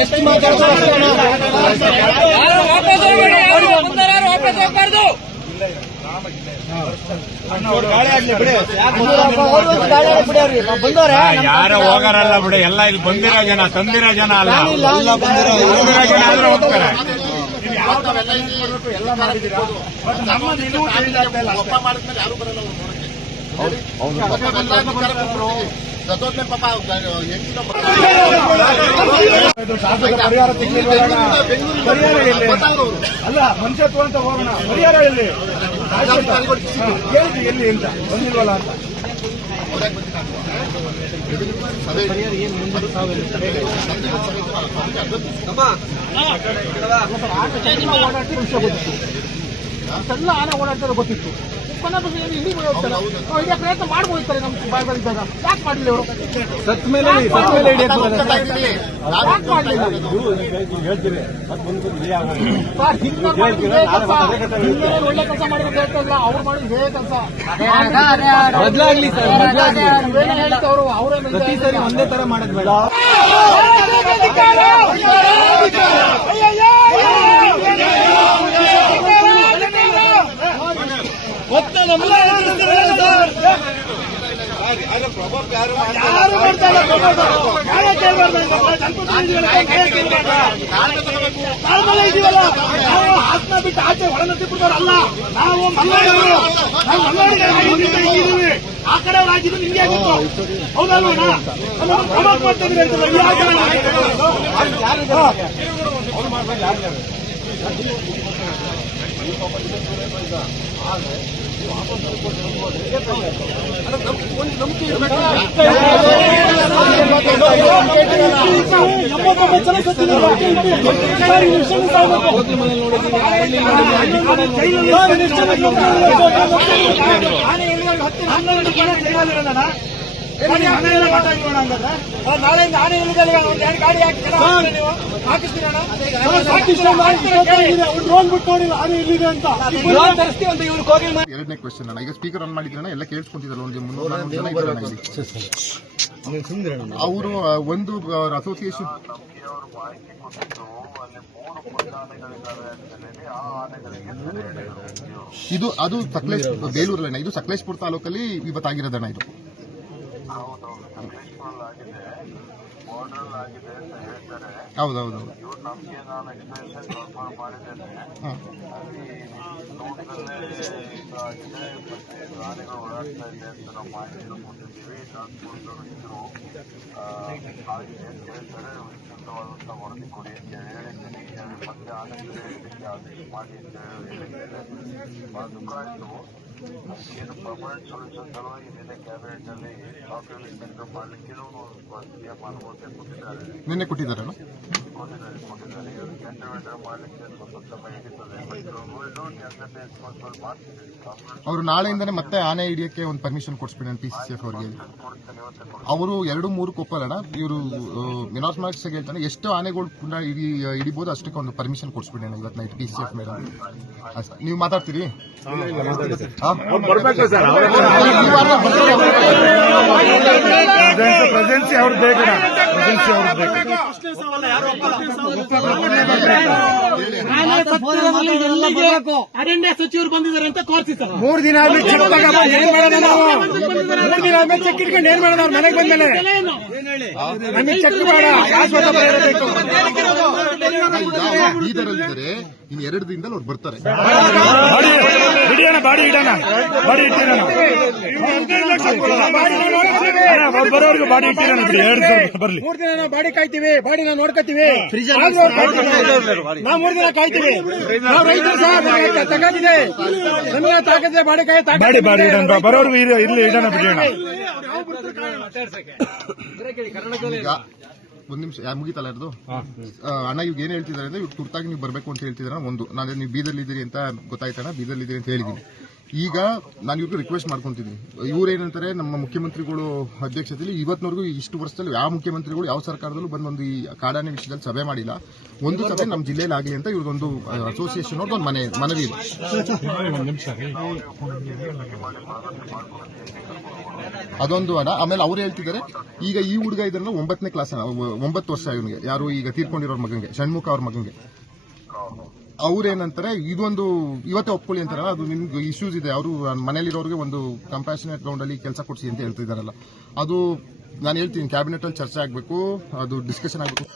ಎಷ್ಟು ಮಾತಾಡ್ತಾರೆ ಯಾರೋ ಹೋಗಾರಲ್ಲ ಬಿಡಿ, ಎಲ್ಲ ಇಲ್ಲಿ ಬಂದಿರೋ ಜನ, ತಂದಿರೋ ಜನ ಅಲ್ಲ, ಎಲ್ಲ ಬಂದಿರೋ ಜನ ಆದ್ರೂ ಹೋಗ್ತಾರೆ. ಎಲ್ಲ ಮಾಡಿದ್ದೀರಾ, ನಮ್ಮ ನಿಲುವು ತಿಳಿದಾಗ್ತಾ ಒಪ್ಪ ಮಾಡಿದ್ಮೇಲೆ ಯಾರು ಬರಲ್ಲ. ಪರಿಹಾರ ಅಲ್ಲ, ಮನುಷ್ಯತ್ವ ಅಂತ ಹೋಗೋಣ, ಪರಿಹಾರ ಎಲ್ಲಿ ಕೇಳಿದ್ವಿ, ಎಲ್ಲಿ ಅಂತ ಬಂದಿಲ್ವಲ್ಲ ಅಂತ. ಎಲ್ಲ ಆನೆ ಓಡಾಡ್ತಾರೆ ಗೊತ್ತಿತ್ತು, ಇಲ್ಲಿ ಪ್ರಯತ್ನ ಮಾಡ್ಬೋದಿರ್ತಾರೆ. ನಮ್ಮ ಭಾಗದಲ್ಲಿದ್ದಾಗ ಯಾಕೆ ಮಾಡಲಿಲ್ಲ ಅವರು? ಸತ್ ಮೇಲೆ ಯಾಕೆ ಮಾಡಲಿಲ್ಲ? ಒಳ್ಳೆ ಕೆಲಸ ಮಾಡಿದ್ರೆ ಹೇಳ್ತಲ್ಲ, ಅವ್ರು ಮಾಡಿದ್ ಹೇಗೆ ಕೆಲಸ ಬದಲಾಗ್ಲಿ ಸರ್, ಹೇಳ್ತವ್ರು ಅವರೇ ಪ್ರತಿ ಸರಿ ಒಂದೇ ತರ ಮಾಡೋದು ಬೇಡ. ಇದೀವಲ್ಲ, ನಾವು ಆತ್ಮ ಬಿಟ್ಟು ಆಚೆ ಒಳನಟ್ಟಿಬಿಡ್ತಾರಲ್ಲ, ನಾವು ಮಲ್ಲಾಡಿದ್ದೀವಿ, ಆ ಕಡೆ ಆಗಿದ್ದು ನಿಮ್ಗೆ ಆಗಿತ್ತು, ಹೌದಲ್ವಣ? ಪ್ರಮೋಟ್ ಮಾಡ್ತಿದ್ರಿ ಅಂತಲ್ಲ, ನಾಳೆಯಿಂದ ಆನೆ ಇಲ್ಲಿದೆ, ಒಂದು 2 ಗಾಡಿ ಹಾಕಿಸ್ತೀರಣ? ಡ್ರೋನ್ ಬಿಟ್ಟು ನೋಡಿಲ್ಲ ಆನೆ ಇಲ್ಲಿದೆ ಅಂತ. ಎರಡನೇ ಕ್ವೆಶ್ಚನ್ ಅಣ್ಣ, ಈಗ ಸ್ಪೀಕರ್ ಆನ್ ಮಾಡಿದ್ರಣ್ಣ, ಎಲ್ಲ ಕೇಳಿಸ್ಕೊಂತಿದ್ರು. ಒಂದು 300 ಜನ ಇದ್ದಾರೆ ಅವರು. ಒಂದು ಅಸೋಸಿಯೇಷನ್ ಇದು, ಅದು ಸಕಲೇಶ್ ಬೇಲೂರಲ್ಲ, ಇದು ಸಕಲೇಶ್ಪುರ ತಾಲೂಕಲ್ಲಿ ಇವತ್ತಾಗಿರೋದಣ್ಣ. ಇದು ಹೌದೌದು. ವರದಿ ಕೊಡಿ ಅಂತ ಹೇಳಿದ್ದೀನಿ. ಮತ್ತೆ ಮಾಡಿ ಅಂತ ಬಹಳ ದುಃಖ ಆಯಿತು. ಏನು ಪರ್ಮನೆಂಟ್ ಸೊಲ್ಯೂಷನ್ ಸಲುವಾಗಿ ನಿನ್ನೆ ಕ್ಯಾಬಿನೆಟ್ ನಲ್ಲಿ ಡಾಕ್ಟರ್ ಸೆಂಟರ್ ಮಾಡಲಿಕ್ಕೆ ತೀರ್ಮಾನ ಕೊಟ್ಟಿದ್ದಾರೆ. ನಿನ್ನೆ ಕೊಟ್ಟಿದ್ದಾರೆ ಟೆಂಡರ್ ಮಾಡಲಿಕ್ಕೆ ಸ್ವಲ್ಪ ಸಮಯ ಹಿಡಿತದೆ. ಅವರು ನಾಳೆಯಿಂದನೇ ಮತ್ತೆ ಆನೆ ಹಿಡಿಯಕ್ಕೆ ಒಂದು ಪರ್ಮಿಷನ್ ಕೊಡಿಸ್ಬಿಡಿ PCF ಅವರಿಗೆ. ಅವರು 2-3 ಕೊಪ್ಪಲಣ್ಣ, ಇವರು ಮಿನಾಸ್ ಮಾರ್ಕ್ಸ್ ಹೇಳ್ತಾನೆ ಎಷ್ಟು ಆನೆಗಳು ಹಿಡಿಬಹುದು ಅಷ್ಟಕ್ಕೆ ಒಂದು ಪರ್ಮಿಷನ್ ಕೊಡಿಸ್ಬಿಡಿ ಅಣ್ಣ ಇವತ್ತು ನೈಟ್ PCF ಮೇಲೆ. ನೀವು ಮಾತಾಡ್ತೀರಿ? ಪ್ರೆಸೆನ್ಸಿ ಅವ್ರದ್ದು ಬೇಕಣ್ಣ, ಪ್ರೆಸೆನ್ಸಿ ಅವ್ರದ್ದು ಬೇಕು. ಅರಣ್ಯ ಸಚಿವರು ಬಂದಿದ್ದಾರೆ ಅಂತ ತೋರಿಸಿದ್ದಾರೆ. 3 ದಿನ ಆದ್ಮೇಲೆ ಚೆಕ್ ಇಟ್ಕೊಂಡು ಏನ್ ಮಾಡೋದು? ಅವ್ರ ಮನೆಗೆ ಬಂದಮೇಲೆ ನಮಗೆ ಚೆಕ್ ಬೇಡ, ಬೀದರಲ್ಲಿದ್ದಾರೆ. ಇನ್ನು 2 ದಿನದಲ್ಲಿ ಅವ್ರು ಬರ್ತಾರೆ. ಬಾಡಿ ಇಡೋಣ, ಬಾಡಿ ಇಟ್ಟಿರೋಣ, ಬರೋರ್ಗು ಬಾಡಿ ಇಟ್ಟಿರೋಣ. ಬರ್ಲಿ, 3 ದಿನ ನಾವು ಬಾಡಿ ಕಾಯ್ತೀವಿ, ಬಾಡಿನ ನೋಡ್ಕೋತೀವಿ. ನಾವು 3 ದಿನ ಕಾಯ್ತೀವಿ. ನಾವು ರೈತರು ಸಹ ತಗೊಂಡಿದೆ, ನಮಗೆ ತಾಕತ್ತೆ ಬಾಡಿ ಕಾಯಿ ಬಾಡಿ ಇಡೋಣ, ಬರೋರ್ಗು ಇಲ್ಲಿ ಇಡೋಣ, ಬಿಡೋಣ. ಈಗ ಒಂದ್ ನಿಮಿಷ ಮುಗಿತಲ್ಲ ಇರೋದು ಅಣ್ಣ. ಇವಾಗ ಏನ್ ಹೇಳ್ತಿದ್ದಾರೆ ಅಂದ್ರೆ, ಇವ್ರು ತುರ್ತಾಗಿ ನೀವು ಬರ್ಬೇಕು ಅಂತ ಹೇಳ್ತಿದಾರೆ. ಒಂದು ನಾನು ನೀವು ಬೀದರ್ಲಿದ್ದೀರಿ ಅಂತ ಗೊತ್ತಾಯ್ತಣ್ಣ, ಬೀದರ್ಲಿದ್ದೀರಿ ಅಂತ ಹೇಳಿದೀನಿ. ಈಗ ನಾನು ಇವ್ರಿಗೆ ರಿಕ್ವೆಸ್ಟ್ ಮಾಡ್ಕೊಂತಿದ್ದೀನಿ. ಇವ್ರೇನಂತಾರೆ, ನಮ್ಮ ಮುಖ್ಯಮಂತ್ರಿಗಳು ಅಧ್ಯಕ್ಷತೆಯಲ್ಲಿ ಇವತ್ತಿನವರೆಗೂ ಇಷ್ಟು ವರ್ಷದಲ್ಲಿ ಯಾವ ಮುಖ್ಯಮಂತ್ರಿಗಳು ಯಾವ ಸರ್ಕಾರದಲ್ಲೂ ಬಂದೊಂದು ಈ ಕಾಡಾನೆ ವಿಷಯದಲ್ಲಿ ಸಭೆ ಮಾಡಿಲ್ಲ. ಒಂದು ಸಭೆ ನಮ್ಮ ಜಿಲ್ಲೆಯಲ್ಲಿ ಆಗಲಿ ಅಂತ ಇವ್ರದೊಂದು ಅಸೋಸಿಯೇಷನ್ ಅವ್ರದ್ದು ಒಂದು ಮನವಿ ಇದೆ. ಅದೊಂದು ಹಣ. ಆಮೇಲೆ ಅವ್ರು ಹೇಳ್ತಿದ್ದಾರೆ, ಈಗ ಈ ಹುಡುಗ ಇದನ್ನ 9ನೇ ಕ್ಲಾಸ್ 9 ವರ್ಷ ಇವನಿಗೆ, ಯಾರು ಈಗ ತೀರ್ಕೊಂಡಿರೋ ಮಗಂಗೆ, ಷಣ್ಮುಖ ಅವ್ರ ಮಗಂಗೆ. ಅವ್ರೇನಂತಾರೆ, ಇದೊಂದು ಇವತ್ತೇ ಒಪ್ಕೊಳ್ಳಿ ಅಂತಾರಲ್ಲ, ಅದು ನಿಮ್ಗೆ ಇಶ್ಯೂಸ್ ಇದೆ. ಅವರು ಮನೇಲಿರೋರಿಗೆ ಒಂದು ಕಂಪ್ಯಾಷನೇಟ್ ಗ್ರೌಂಡ್ ಅಲ್ಲಿ ಕೆಲಸ ಕೊಡಿಸಿ ಅಂತ ಹೇಳ್ತಿದಾರಲ್ಲ, ಅದು ನಾನು ಹೇಳ್ತೀನಿ ಕ್ಯಾಬಿನೆಟ್ ಅಲ್ಲಿ ಚರ್ಚೆ ಆಗಬೇಕು, ಅದು ಡಿಸ್ಕಷನ್ ಆಗಬೇಕು.